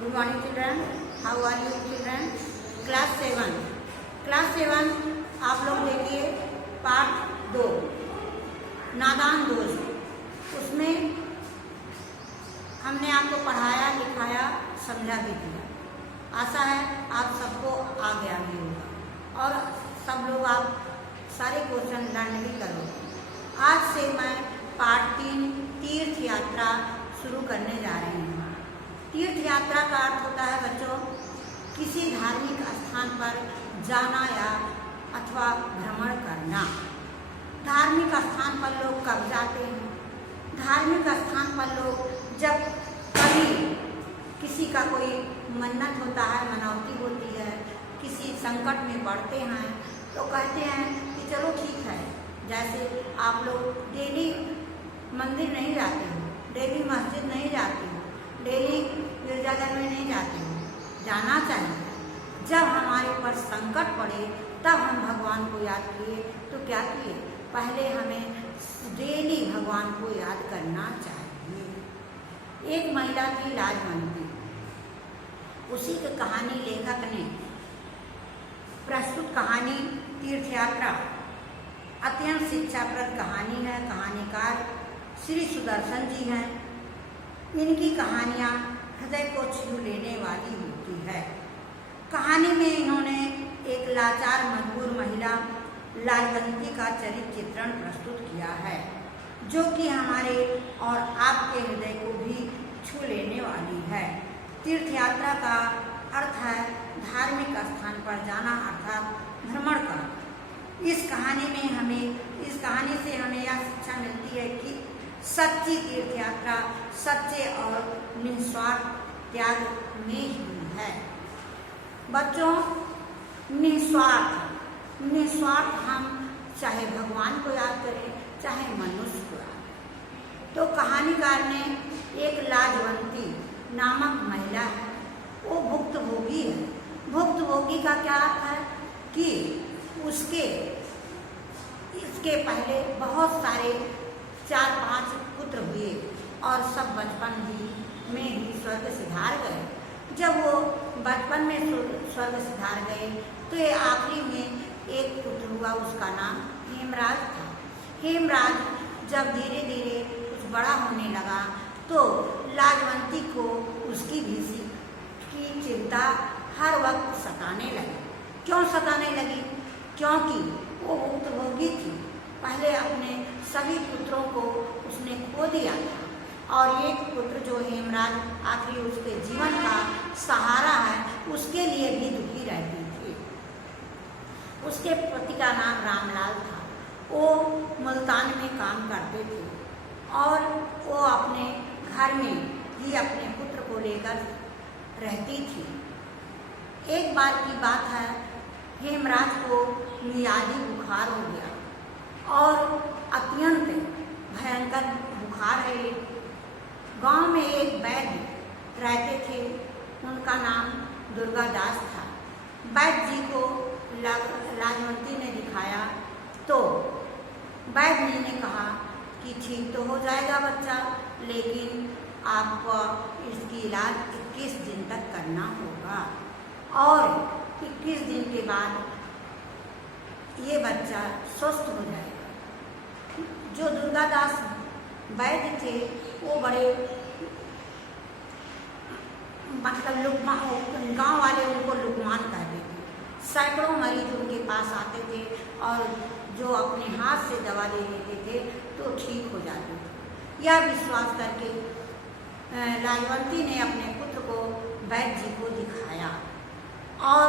Good morning children. How are you children? Class 7. Class 7 आप लोग देखिए पार्ट 2 नादान दोस्त। उसमें हमने आपको पढ़ाया, लिखाया, समझा भी दिया। आशा है आप सबको आ गया भी होगा और सब लोग आप सारे क्वेश्चन लर्न भी करोगे। आज से मैं पार्ट 3 तीर्थ यात्रा शुरू करने जा रही हूँ। तीर्थ यात्रा का अर्थ होता है बच्चों किसी धार्मिक स्थान पर जाना या अथवा भ्रमण करना। धार्मिक स्थान पर लोग कब जाते हैं? धार्मिक स्थान पर लोग जब कभी किसी का कोई मन्नत होता है, मनौती होती है, किसी संकट में पड़ते हैं तो कहते हैं कि चलो ठीक है। जैसे आप लोग डेली मंदिर नहीं जाते हो, डेली मस्जिद नहीं जाते हो, डेली गिरजाघर में नहीं जाते हो, जाना चाहिए। जब हमारे पर संकट पड़े तब हम भगवान को याद किए तो क्या किए? पहले हमें डेली भगवान को याद करना चाहिए। एक महिला थी लाजवंती, उसी की कहानी लेखक ने प्रस्तुत कहानी तीर्थ यात्रा अत्यंत शिक्षाप्रद कहानी है। कहानीकार श्री सुदर्शन जी हैं। इनकी कहानियाँ हृदय को छू लेने वाली होती है। कहानी में इन्होंने एक लाचार मजबूर महिला लाजवंती का चरित्र चित्रण प्रस्तुत किया है, जो कि हमारे और आपके हृदय को भी छू लेने वाली है। तीर्थ यात्रा का अर्थ है धार्मिक स्थान पर जाना अर्थात भ्रमण करना। इस कहानी से हमें यह शिक्षा मिलती है कि सच्ची तीर्थ यात्रा सच्चे और निस्वार्थ त्याग में ही है। बच्चों, निस्वार्थ हम चाहे भगवान को याद करें चाहे मनुष्य को याद करें। तो कहानीकार ने एक लाजवंती नामक महिला है, वो भुक्तभोगी है। भुक्तभोगी का क्या अर्थ है कि इसके पहले बहुत सारे 4-5 पुत्र हुए और सब बचपन में ही स्वर्ग सिधार गए। जब वो बचपन में स्वर्ग सिधार गए तो ये आखिरी में एक पुत्र हुआ, उसका नाम हेमराज था। हेमराज जब धीरे धीरे कुछ बड़ा होने लगा तो लाजवंती को उसकी भीसी की चिंता हर वक्त सताने लगी। क्यों सताने लगी? क्योंकि वो भुक्तभोगी थी। पहले अपने सभी पुत्रों को उसने खो दिया था और एक पुत्र जो हेमराज आखिरी उसके जीवन का सहारा है, उसके लिए भी दुखी रहती थी। उसके पति का नाम रामलाल था। वो मुल्तान में काम करते थे और वो अपने घर में ही अपने पुत्र को लेकर रहती थी। एक बार की बात है, हेमराज को मियादी बुखार हो गया और अत्यंत भयंकर बुखार है। गांव में एक वैद्य रहते थे, उनका नाम दुर्गादास था। वैद्य जी को लाजवंती ने दिखाया तो वैद्य जी ने कहा कि ठीक तो हो जाएगा बच्चा, लेकिन आपको इसकी इलाज 21 दिन तक करना होगा और 21 दिन के बाद ये बच्चा स्वस्थ हो जाएगा। जो दुर्गादास वैद्य थे वो बड़े मतलब गांव वाले उनको लुकमान कहते थे। सैकड़ों मरीज उनके पास आते थे और जो अपने हाथ से दवा ले लेते थे तो ठीक हो जाते थे। यह विश्वास करके लाजवंती ने अपने पुत्र को वैद्य जी को दिखाया और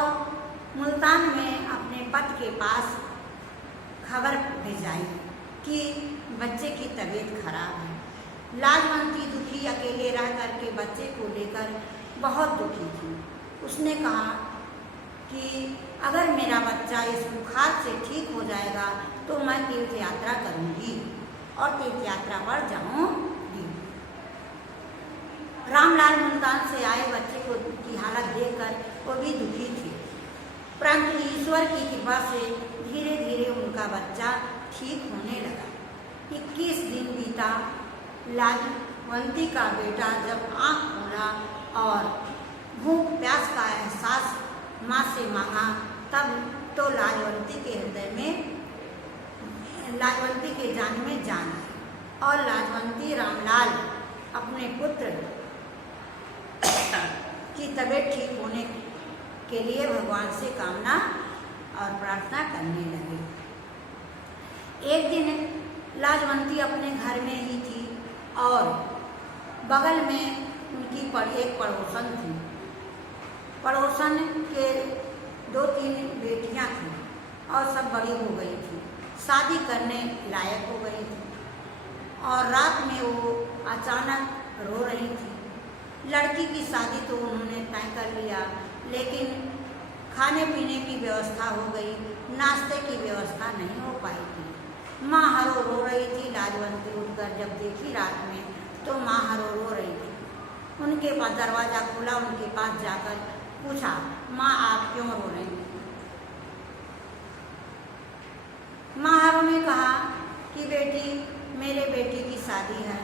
मुल्तान में अपने पति के पास खबर भेजाई कि बच्चे की तबीयत खराब है। लाजवंती दुखी अकेले रह करके बच्चे को लेकर बहुत दुखी थी। उसने कहा कि अगर मेरा बच्चा इस बुखार से ठीक हो जाएगा तो मैं तीर्थ यात्रा करूंगी और तीर्थ यात्रा पर जाऊंगी। रामलाल मुल्तान से आए बच्चे को की हालत देखकर वो भी दुखी थे, परंतु ईश्वर की कृपा से धीरे धीरे उनका बच्चा ठीक होने लगा। 21 दिन बीता। लाजवंती का बेटा जब आँख खोला और भूख प्यास का एहसास माँ से मांगा, तब तो लाजवंती के हृदय में, लाजवंती के जान में जान आई और लाजवंती रामलाल अपने पुत्र की तबीयत ठीक होने के लिए भगवान से कामना और प्रार्थना करने लगी। एक दिन लाजवंती अपने घर में ही थी और बगल में उनकी एक पड़ोसन थी। पड़ोसन के 2-3 बेटियां थीं और सब बड़ी हो गई थी, शादी करने लायक हो गई थी और रात में वो अचानक रो रही थी। लड़की की शादी तो उन्होंने तय कर लिया, लेकिन खाने पीने की व्यवस्था हो गई, नाश्ते की व्यवस्था नहीं हो पाई थी। माँ हरो रो रही थी। लाजवंती उठकर जब देखी रात में तो माँ हरो रो रही थी। उनके पास दरवाज़ा खुला, उनके पास जाकर पूछा, माँ आप क्यों रो रही हैं? माँ हरो ने कहा कि बेटी, मेरे बेटी की शादी है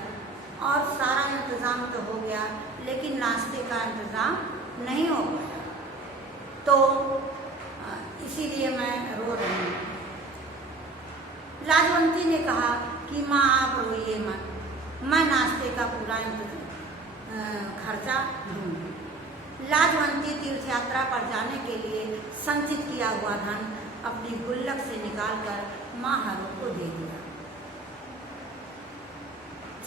और सारा इंतज़ाम तो हो गया, लेकिन नाश्ते का इंतज़ाम नहीं हो पाया, तो इसीलिए मैं रो रही हूँ। लाजवंती ने कहा कि माँ आप रोइए मत, मैं नाश्ते का पूरा खर्चा दूँगी। लाजवंती तीर्थ यात्रा पर जाने के लिए संचित किया हुआ धन अपनी गुल्लक से निकालकर माँ हरो को दे दिया।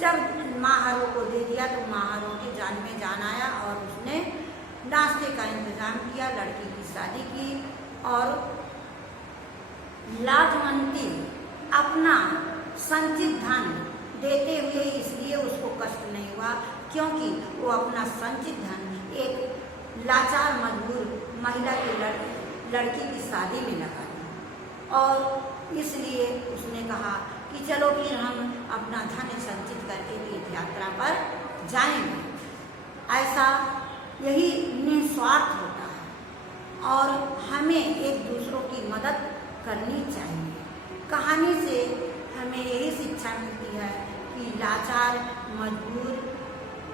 जब माँ हरो को दे दिया तो माँ हरो के जान में जान आया और उसने नाश्ते का इंतजाम किया, लड़की की शादी की और लाजवंती अपना संचित धन देते हुए इसलिए उसको कष्ट नहीं हुआ क्योंकि वो अपना संचित धन एक लाचार मजबूर महिला की लड़की की शादी में लगा दिया और इसलिए उसने कहा कि चलो फिर हम अपना धन संचित करके तीर्थ यात्रा पर जाएंगे। ऐसा यही निस्वार्थ होता है और हमें एक दूसरों की मदद करनी चाहिए। कहानी से हमें यही शिक्षा मिलती है कि लाचार, मजबूर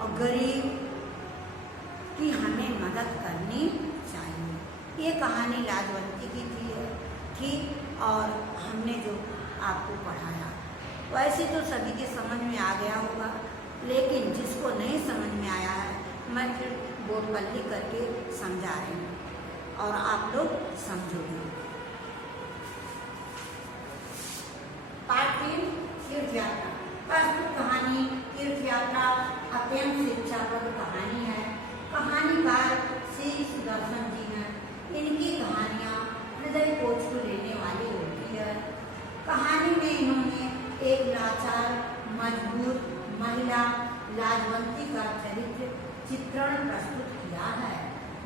और गरीब की हमें मदद करनी चाहिए। ये कहानी लाजवंती की थी और हमने जो आपको पढ़ाया वैसे तो सभी के समझ में आ गया होगा, लेकिन जिसको नहीं समझ में आया है मैं फिर बोर्ड पर लिख करके समझा रही हूँ और आप लोग समझोगे। पार्ट 3 तीर्थ यात्रा। प्रस्तुत कहानी तीर्थ यात्रा अत्यंत शिक्षाप्रद कहानी है। कहानीकार श्री सुदर्शन जी हैं। इनकी कहानियाँ हृदय को छू लेने वाली होती है। कहानी में इन्होंने एक लाचार मजबूर महिला लाजवंती का चरित्र चित्रण प्रस्तुत किया है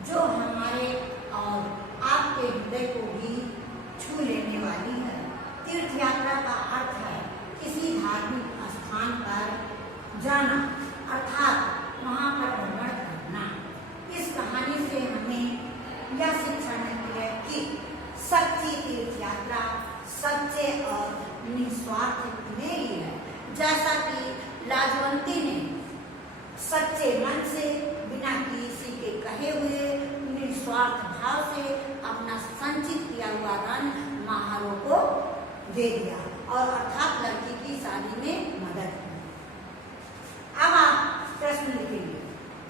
जो हमारे और आपके हृदय को भी छू लेने वाली है। तीर्थ यात्रा का अर्थ है किसी धार्मिक स्थान पर जाना अर्थात वहाँ पर भ्रमण करना। इस कहानी से हमें यह शिक्षा मिलती है कि सच्ची तीर्थ यात्रा सच्चे और निस्वार्थ में ही है। जैसा कि लाजवंती ने सच्चे मन से बिना किसी के कहे हुए निस्वार्थ भाव से अपना संचित किया हुआ धन माँ हरो को दे दिया और अर्थात लड़की की शादी में मदद की। अब आप प्रश्न लिखेंगे।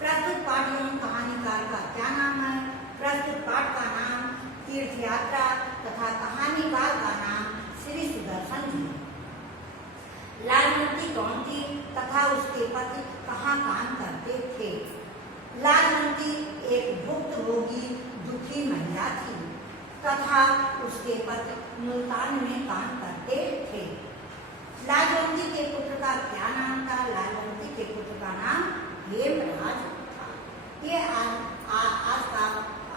प्रस्तुत पाठ एवं कहानीकार का क्या नाम है? प्रस्तुत पाठ का नाम तीर्थ यात्रा तथा कहानीकार का नाम श्री सुदर्शन जी। लाजवंती कौन थी तथा उसके पति कहाँ काम करते थे? लाजवंती एक भुक्तभोगी दुखी महिला थी तथा उसके पति मुल्तान में काम करते थे। लाजवंती के पुत्र का क्या नाम था? लाजवंती के पुत्र का नाम हेमराज था। ये आज का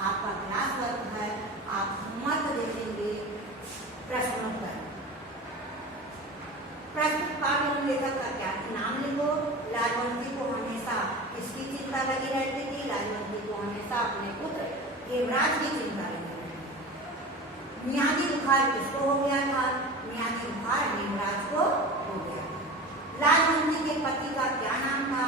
आपका क्लास वर्क है। आप मत देखेंगे प्रश्नोत्तर। प्रस्तुत पाठ एवं लेखक का क्या नाम लिखो। लाजवंती को हमेशा किसकी चिंता लगी रहती थी? लाजवंती को हमेशा अपने पुत्र हेमराज की चिंता लगी रहती थी। मियादी बुखार किसको हो गया था? मियादी बुखार हेमराज को हो गया। लाजवंती के पति का क्या नाम था?